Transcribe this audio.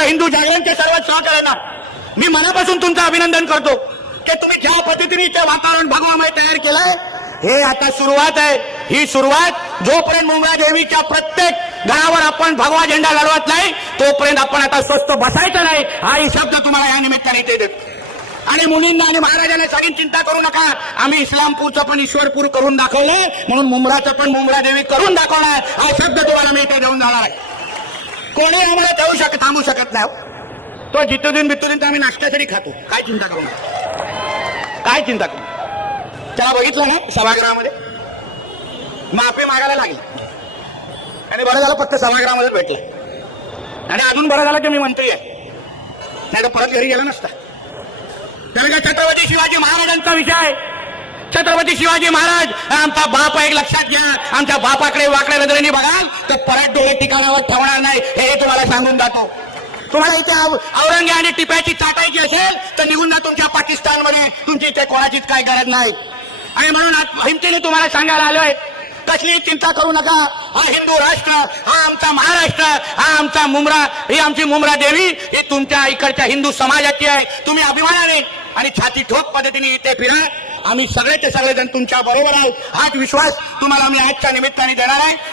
आमच्या हिंदू जागरणच्या सर्व सहकार्यांना मी मनापासून तुमचं अभिनंदन करतो की तुम्ही ज्या पद्धतीने इथे वातावरण भगवामय तयार केलंय हे आता सुरुवात आहे। ही सुरुवात जोपर्यंत मुंब्रा देवीच्या प्रत्येक घरावर आपण भगवा झेंडा लढवत नाही तोपर्यंत आपण आता स्वस्त बसायचं नाही, हाही शब्द तुम्हाला या निमित्ताने इथे देतो। आणि मुलींना आणि महाराजांना सांगून चिंता करू नका, आम्ही इस्लामपूरचं पण ईश्वरपूर करून दाखवलंय, म्हणून मुंब्राचं पण मुंब्रा देवी करून दाखवणार, हा शब्द तुम्हाला मी इथे देऊन जाणार आहे। कोणी आम्हाला थांबू शकत नाही। तो जितुदीन बितुदीन तर आम्ही नाश्त्यासाठी खातो, काय चिंता करू नका, काय चिंता करू। त्याला बघितलं ना सभागृहामध्ये माफी मागायला लागली आणि बरं झालं फक्त सभागृहामध्ये भेटलं आणि अजून बरं झालं की मी मंत्री आहे, नाही तर परत घरी गेला नसता। तर छत्रपती शिवाजी महाराजांचा विषय आहे। छत्रपती शिवाजी महाराज आमचा बाप एक लक्षात घ्या, आमच्या बापाकडे वाकड्या नजरेने बघाल तर परत डोळे ठिकाणावर ठेवणार नाही, हे तुम्हाला सांगून जातो। तुम्हाला इथे औरंगी आणि टिप्याची चाटायची असेल तर निघून जा तुमच्या पाकिस्तानमध्ये, तुमची इथे कोणाचीच काय गरज नाही। आणि म्हणून हिमतीने तुम्हाला सांगायला आलोय, कसली चिंता करू नका। हा हिंदू राष्ट्र, हा आमचा महाराष्ट्र, हा आमचा मुंब्रा, ही आमची मुंब्रा देवी, ही तुमच्या इकडच्या हिंदू समाजाची आहे। तुम्ही अभिमानाने आणि छाती ठोक पद्धतीने इथे फिरा, आम्ही सगळेचे सगळेजण तुमच्या बरोबर आहोत, हाच विश्वास तुम्हाला मी आजच्या निमित्ताने देणार आहे।